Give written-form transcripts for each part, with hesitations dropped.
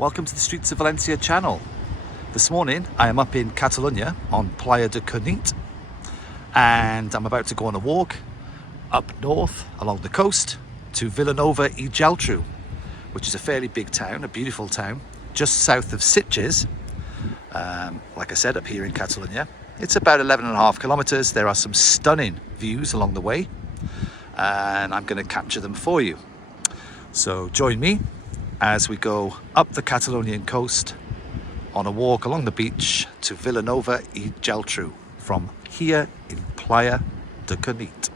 Welcome to the Streets of Valencia channel. This morning I am up in Catalonia on Playa de Cunit, and I'm about to go on a walk up north along the coast to Vilanova y Geltru, which is a fairly big town, a beautiful town, just south of Sitges. Like I said, up here in Catalonia. It's about 11.5 kilometers. There are some stunning views along the way, and I'm going to capture them for you. So join me as we go up the Catalonian coast on a walk along the beach to Vilanova y Geltru from here in Playa de Cunit.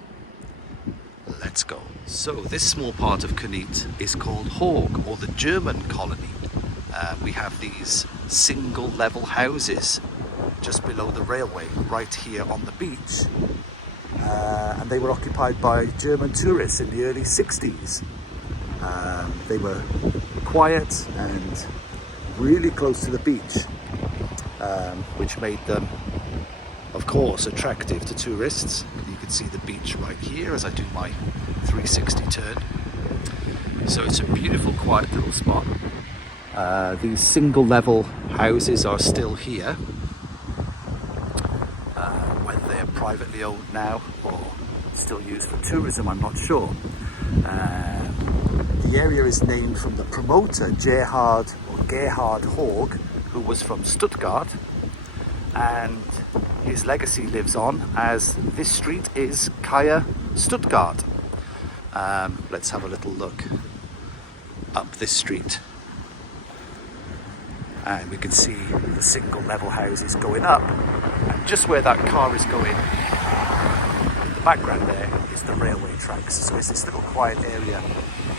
Let's go. So this small part of Cunit is called Haag, or the German colony. We have these single level houses just below the railway right here on the beach, and they were occupied by German tourists in the early 60s. They were quiet and really close to the beach, which made them, of course, attractive to tourists. You can see the beach right here as I do my 360 turn. So it's a beautiful, quiet little spot. These single level houses are still here. Whether they're privately owned now or still used for tourism, I'm not sure. The area is named from the promoter Gerhard Haag, who was from Stuttgart, and his legacy lives on as this street is Kaya Stuttgart. Let's have a little look up this street, and we can see the single level houses going up, and just where that car is going in the background there is the railway tracks. So it's this little quiet area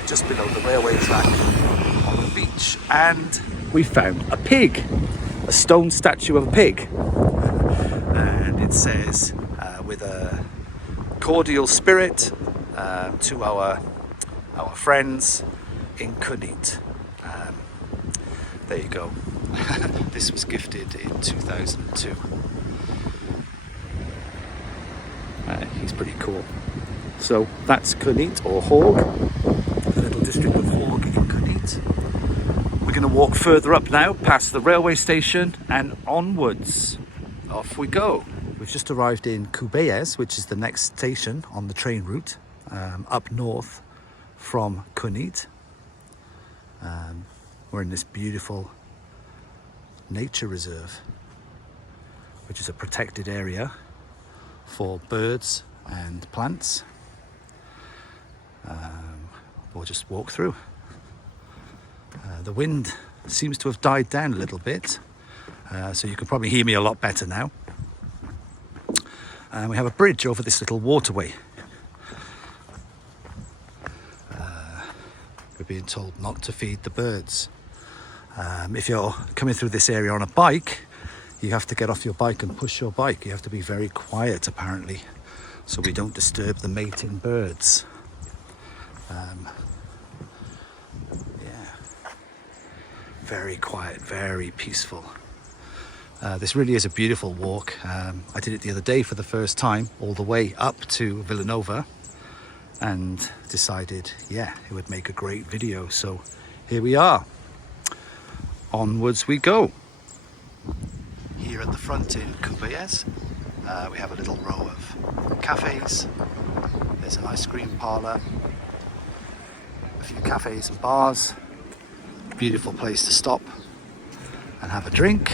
just below the railway track on the beach, and we found a pig, a stone statue of a pig, and it says with a cordial spirit to our friends in Cunit. There you go. This was gifted in 2002. He's pretty cool. So that's Cunit, or Haag, the little district of Haag in Cunit. We're going to walk further up now, past the railway station, and onwards. Off we go. We've just arrived in Cubelles, which is the next station on the train route, up north from Cunit. We're in this beautiful nature reserve, which is a protected area for birds and plants. We'll just walk through. The wind seems to have died down a little bit, so you can probably hear me a lot better now. And we have a bridge over this little waterway. We're being told not to feed the birds. If you're coming through this area on a bike, you have to get off your bike and push your bike. You have to be very quiet, apparently, so we don't disturb the mating birds. Very quiet, very peaceful. This really is a beautiful walk. I did it the other day for the first time, all the way up to Vilanova, and decided, yeah, it would make a great video. So here we are. Onwards we go. Here at the front in Cubelles, we have a little row of cafes. There's an ice cream parlour, a few cafes and bars. Beautiful place to stop and have a drink.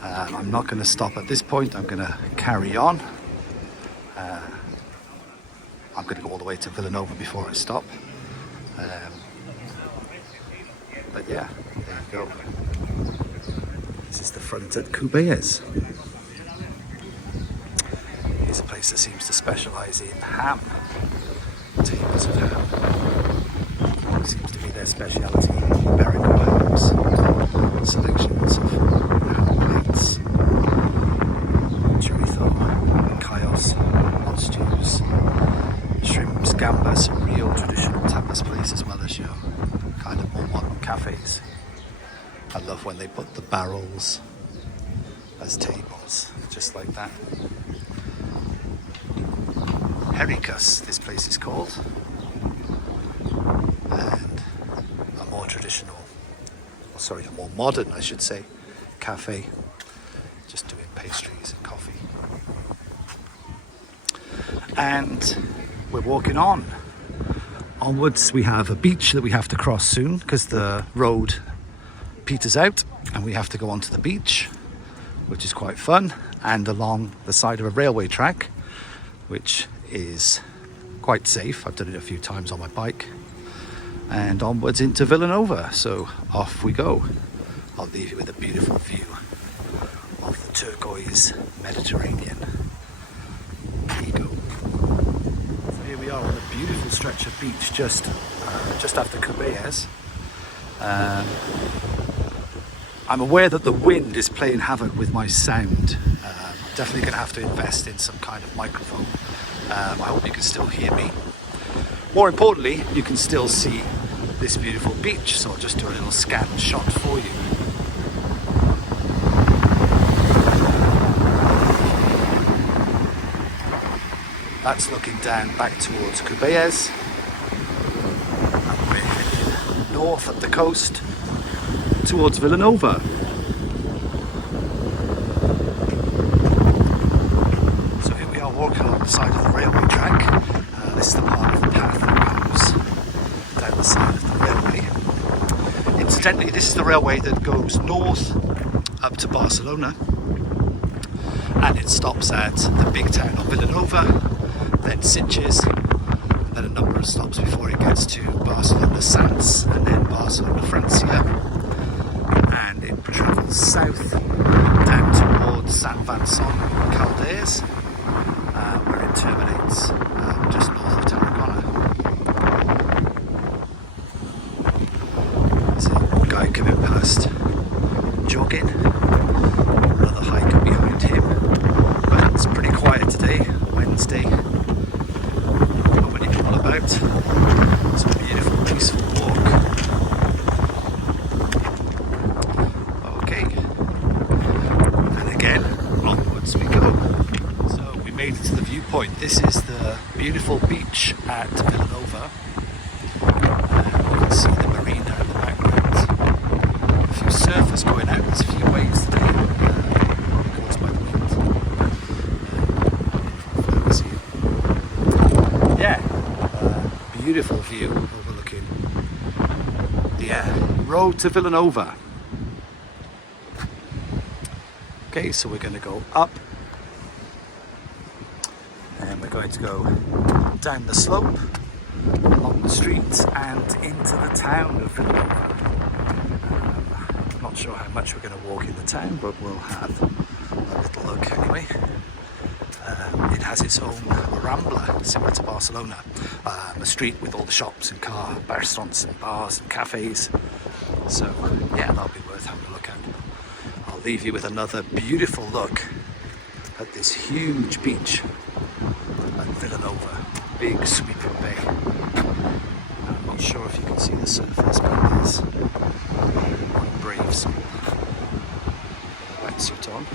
I'm not going to stop at this point. I'm going to carry on. I'm going to go all the way to Vilanova before I stop. But yeah, there you go. This is the front at Cubelles. Here's a place that seems to specialise in ham. Tables of ham. Seems to be their speciality. Berwick hams. Selections of ham plates. Chorizo, chaos, hot stews, shrimps, gambas, a real traditional tapas place as well as your kind of more modern cafes. I love when they put the barrels as tables, just like that. Hericus, this place is called, and a more traditional sorry, a more modern, I should say, cafe. Just doing pastries and coffee. And we're walking on. Onwards, we have a beach that we have to cross soon because the road peters out and we have to go onto the beach, which is quite fun, and along the side of a railway track, which is quite safe. I've done it a few times on my bike. And onwards into Vilanova, so off we go. I'll leave you with a beautiful view of the turquoise Mediterranean. There you go. So here we are on a beautiful stretch of beach just after Cubelles. I'm aware that the wind is playing havoc with my sound. Definitely going to have to invest in some kind of microphone. I hope you can still hear me. More importantly, you can still see this beautiful beach, so I'll just do a little scan shot for you. That's looking down back towards Cubelles. And we're heading north up the coast towards Vilanova. So here we are walking along the side of the railway track. This is the part of the path that goes down the side of the railway. Incidentally, this is the railway that goes north up to Barcelona, and it stops at the big town of Vilanova, then Sitges, and then a number of stops before it gets to Barcelona Sants, and then Barcelona Francia, and it travels south down towards Sant Vincent Calders, where it terminates just north of Tarragona. There's a guy coming past jogging, another hiker behind him, but it's pretty quiet today, Wednesday. Not many people about. It's a beautiful, peaceful walk. Okay, and again, onwards we go. So we made it to the viewpoint. This is the beautiful beach at Vilanova. You can see the marina in the background. A few surfers going out. There's a few waves today. Caused by the wind. Yeah, beautiful view overlooking the road to Vilanova. Okay, so we're going to go up, and we're going to go down the slope, along the streets, and into the town of Vilanova. Not sure how much we're going to walk in the town, but we'll have a little look anyway. It has its own Rambla, similar to Barcelona, a street with all the shops and car restaurants and bars and cafes. So yeah, that'll be worth having a look at. I'll leave you with another beautiful look at this huge beach at Vilanova, big sweeping bay. I'm not sure if you can see the surface, but there's one brave soul, wetsuit on.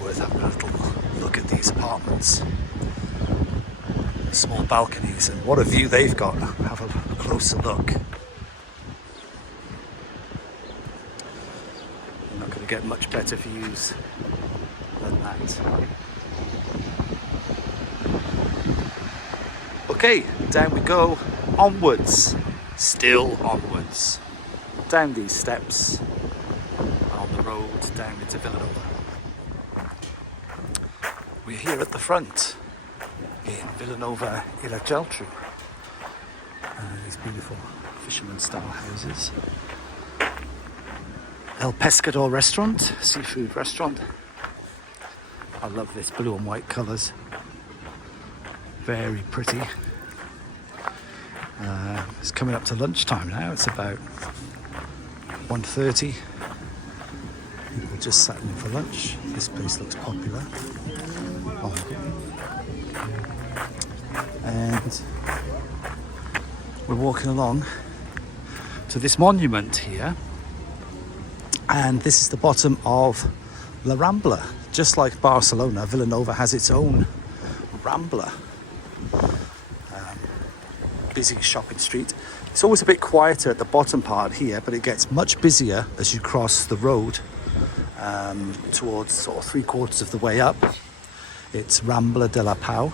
Worth having a little look at these apartments. Small balconies, and what a view they've got. Have a closer look. You're not going to get much better views than that. Okay, down we go, onwards, still onwards, down these steps on the road down into Vilanova. We're here at the front in Vilanova in Geltru. These beautiful fisherman style houses. El Pescador restaurant, seafood restaurant. I love this blue and white colours. Very pretty. It's coming up to lunchtime now. It's about 1:30. People just sat in for lunch. This place looks popular. And we're walking along to this monument here, and this is the bottom of La Rambla. Just like Barcelona, Vilanova has its own Rambla. busy shopping street. It's always a bit quieter at the bottom part here, but it gets much busier as you cross the road towards sort of 3/4 of the way up. It's Rambla de la Pau.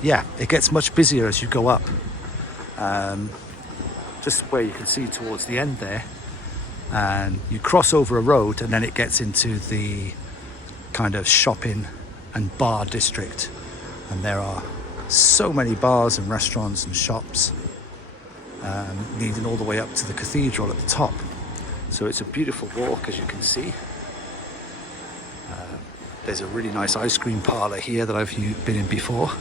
Yeah, it gets much busier as you go up. Just where you can see towards the end there, and you cross over a road and then it gets into the kind of shopping and bar district, and there are so many bars and restaurants and shops leading all the way up to the cathedral at the top. So it's a beautiful walk, as you can see. There's a really nice ice cream parlour here that I've been in before.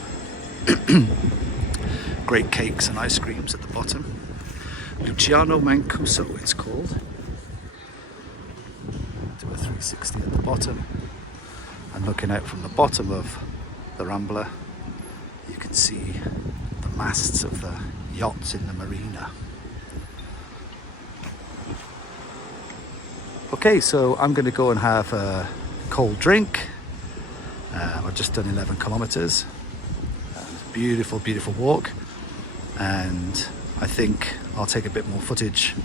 Great cakes and ice creams at the bottom. Luciano Mancuso it's called. Do a 360 at the bottom, and looking out from the bottom of the Rambla you can see the masts of the yachts in the marina. Okay, so I'm going to go and have a cold drink. I've just done 11 kilometers. Beautiful, beautiful walk, and I think I'll take a bit more footage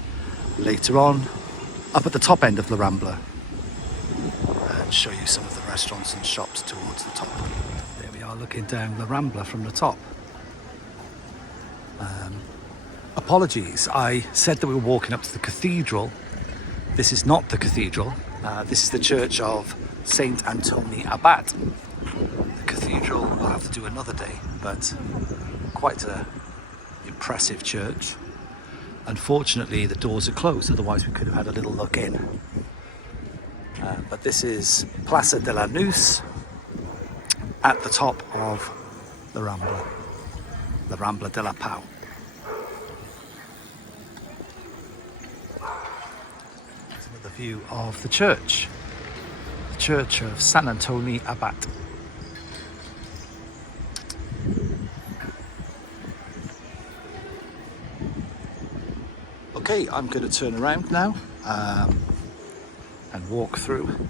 later on up at the top end of La Rambla and show you some of the restaurants and shops towards the top. There we are, looking down La Rambla from the top. Apologies, I said that we were walking up to the cathedral. This is not the cathedral. This is the church of Saint Antoni Abat. The cathedral we'll have to do another day, but quite an impressive church. Unfortunately, the doors are closed, otherwise we could have had a little look in. But this is Plaza de la Neus at the top of the Rambla de la Pau. Some of the view of the church of San Antoni Abat. Okay, I'm going to turn around now and walk through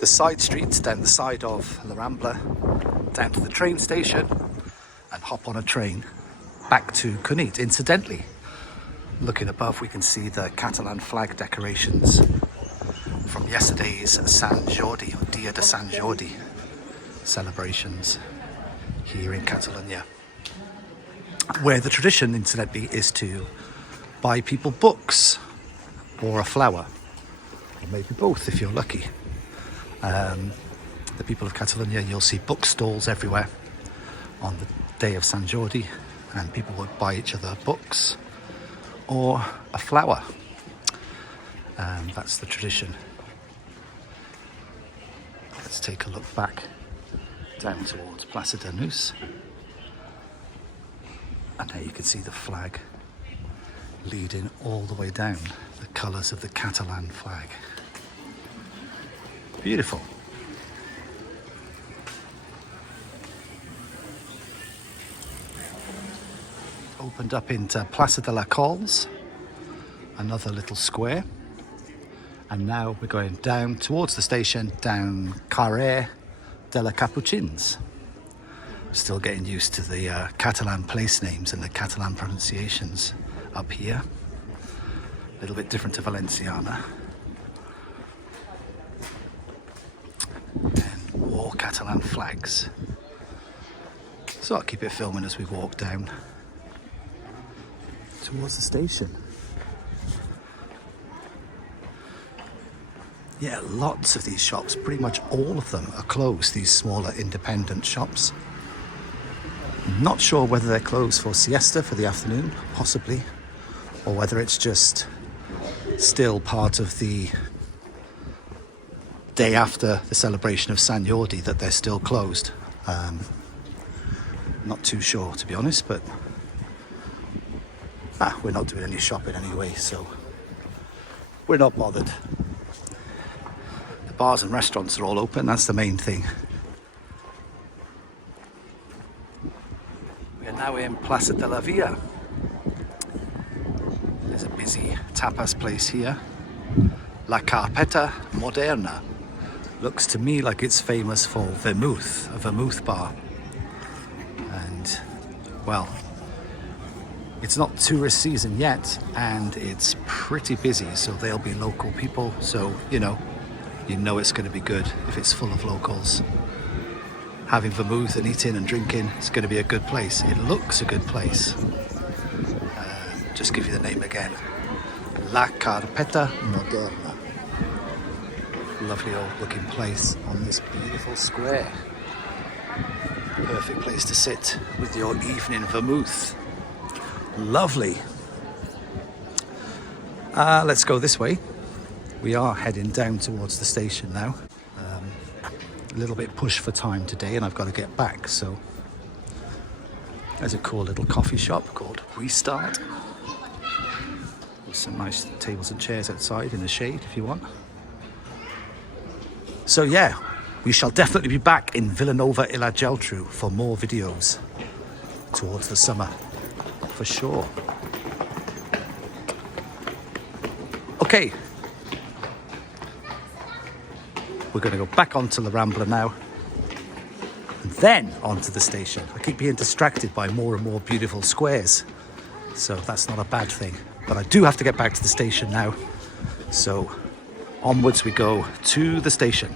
the side streets down the side of La Rambla, down to the train station, and hop on a train back to Cunit. Incidentally, looking above we can see the Catalan flag decorations from yesterday's San Jordi, or Dia de San Jordi celebrations here in Catalonia, where the tradition, incidentally, is to buy people books or a flower, or maybe both if you're lucky. The people of Catalonia, you'll see bookstalls everywhere on the day of San Jordi, and people would buy each other books or a flower. That's the tradition. Let's take a look back down towards Plaza de Neus, and there you can see the flag leading all the way down, the colours of the Catalan flag. Beautiful. Opened up into Plaza de la Cols, another little square, and now we're going down towards the station, down Carrer de la Capuchins. Still getting used to the Catalan place names and the Catalan pronunciations up here. A little bit different to Valenciana. And more Catalan flags. So I'll keep it filming as we walk down towards the station. Yeah, lots of these shops, pretty much all of them are closed, these smaller independent shops. I'm not sure whether they're closed for siesta for the afternoon, possibly, or whether it's just still part of the day after the celebration of San Jordi that they're still closed. Not too sure, to be honest, but we're not doing any shopping anyway, so we're not bothered. The bars and restaurants are all open, that's the main thing. We're now in Plaza de la Villa. There's a busy tapas place here. La Carpeta Moderna. Looks to me like it's famous for vermouth, a vermouth bar. And well, it's not tourist season yet, and it's pretty busy, so there'll be local people, so you know it's going to be good if it's full of locals. Having vermouth and eating and drinking, it's going to be a good place. It looks a good place. Just give you the name again. La Carpeta Moderna. Lovely old looking place on this beautiful square. Perfect place to sit with your evening vermouth. Lovely. Let's go this way. We are heading down towards the station now. A little bit pushed for time today, and I've got to get back, so there's a cool little coffee shop called Restart with some nice tables and chairs outside in the shade if you want. So yeah, we shall definitely be back in Vilanova e la Geltru for more videos towards the summer, for sure. Okay, we're going to go back onto the Rambla now, and then onto the station. I keep being distracted by more and more beautiful squares, so that's not a bad thing. But I do have to get back to the station now, so onwards we go to the station.